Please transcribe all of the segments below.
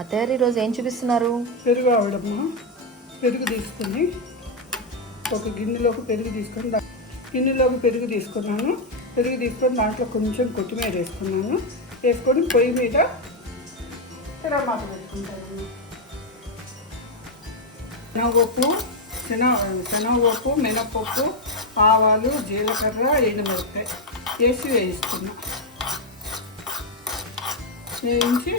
అత్తయ్య ఈరోజు ఏం చూపిస్తున్నారు? పెరుగు ఆవిడమ్మ. పెరుగు తీసుకొని ఒక గిన్నెలోకి పెరుగు తీసుకున్నాను. పెరుగు తీసుకొని దాంట్లో కొంచెం కొత్తిమీర వేసుకున్నాను. వేసుకొని పొయ్యి మీద టమాటా పెట్టుకుంటాను. శనగపప్పు, మినపప్పు, ఆవాలు, జీలకర్ర, ఎండుమిరపకాయ వేసి వేయిస్తున్నా. వేయించి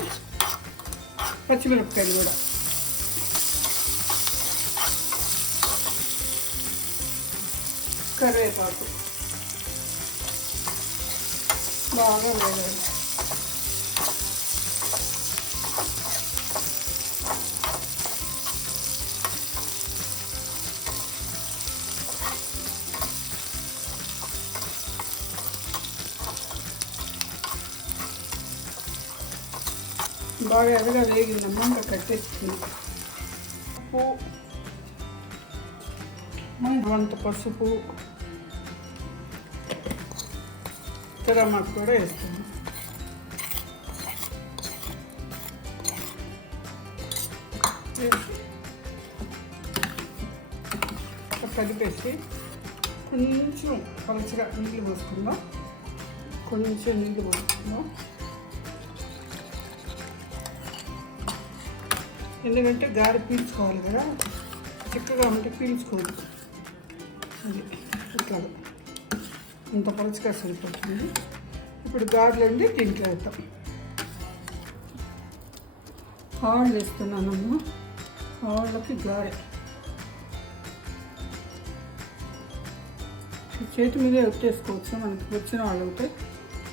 పచ్చిమిరపకాయలు కూడా కరివేపాకు బాగా వేయాలి. బాగా ఎర్రగా వేగిందమ్మా, ఇంకా కట్టేస్తుంది. ఉప్పు, వంట పసుపు, టమాటా కూడా వేస్తుంది. కలిపేసి కొంచెం పలచగా నీళ్ళు పోసుకుందాం. ఎందుకంటే గారె పీల్చుకోవాలి కదా, చిక్కగా ఉంటే పీల్చుకోదు. అది ఇట్లా ఇంత పలుచగా సరిపోతుంది. ఇప్పుడు గారెలండి దీంట్లో వేద్దాం. ఆళ్ళు వేస్తున్నానమ్మా. ఆళ్ళకి గారె చేతి మీదే ఒట్టేసుకోవచ్చు. మనకి వచ్చిన వాళ్ళు అయితే,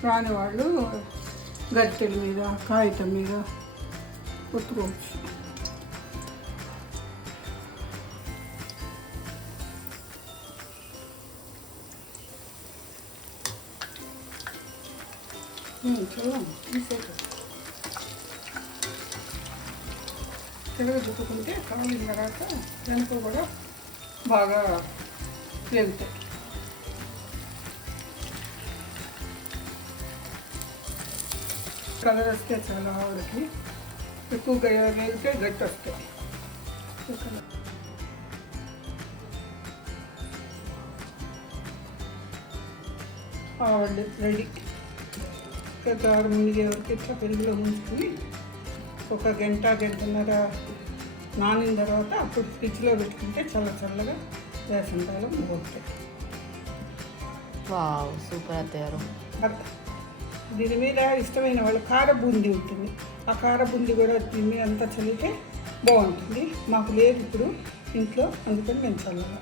రాని వాళ్ళు గరిటెల మీద, కాగితం మీద ఒత్తుకోవచ్చు. తిరగజుట్టుకుంటే కాలిన తర్వాత వెనుక కూడా బాగా వేగుతాయి. కలర్ వస్తే చాలా ఆవిడకి ఎక్కువగా వేగితే గట్టి వస్తాయి. ఆవిడ రెడీ. కారం మునిగే వరకు ఇట్లా పెరుగులో ఉంచుకొని ఒక గంటన్నర నానిన తర్వాత అప్పుడు ఫ్రిడ్జ్లో పెట్టుకుంటే చాలా చల్లగా వేసంకాలం పోతాయి. వావ్, సూపర్ అత్తయ్య. దీని మీద ఇష్టమైన వాళ్ళు కార బూందీ ఉంటుంది. ఆ కార బూందీ కూడా దీని మీద అంతా చల్లితే బాగుంటుంది. మాకు లేదు ఇప్పుడు ఇంట్లో, అందుకని నేను చల్లగా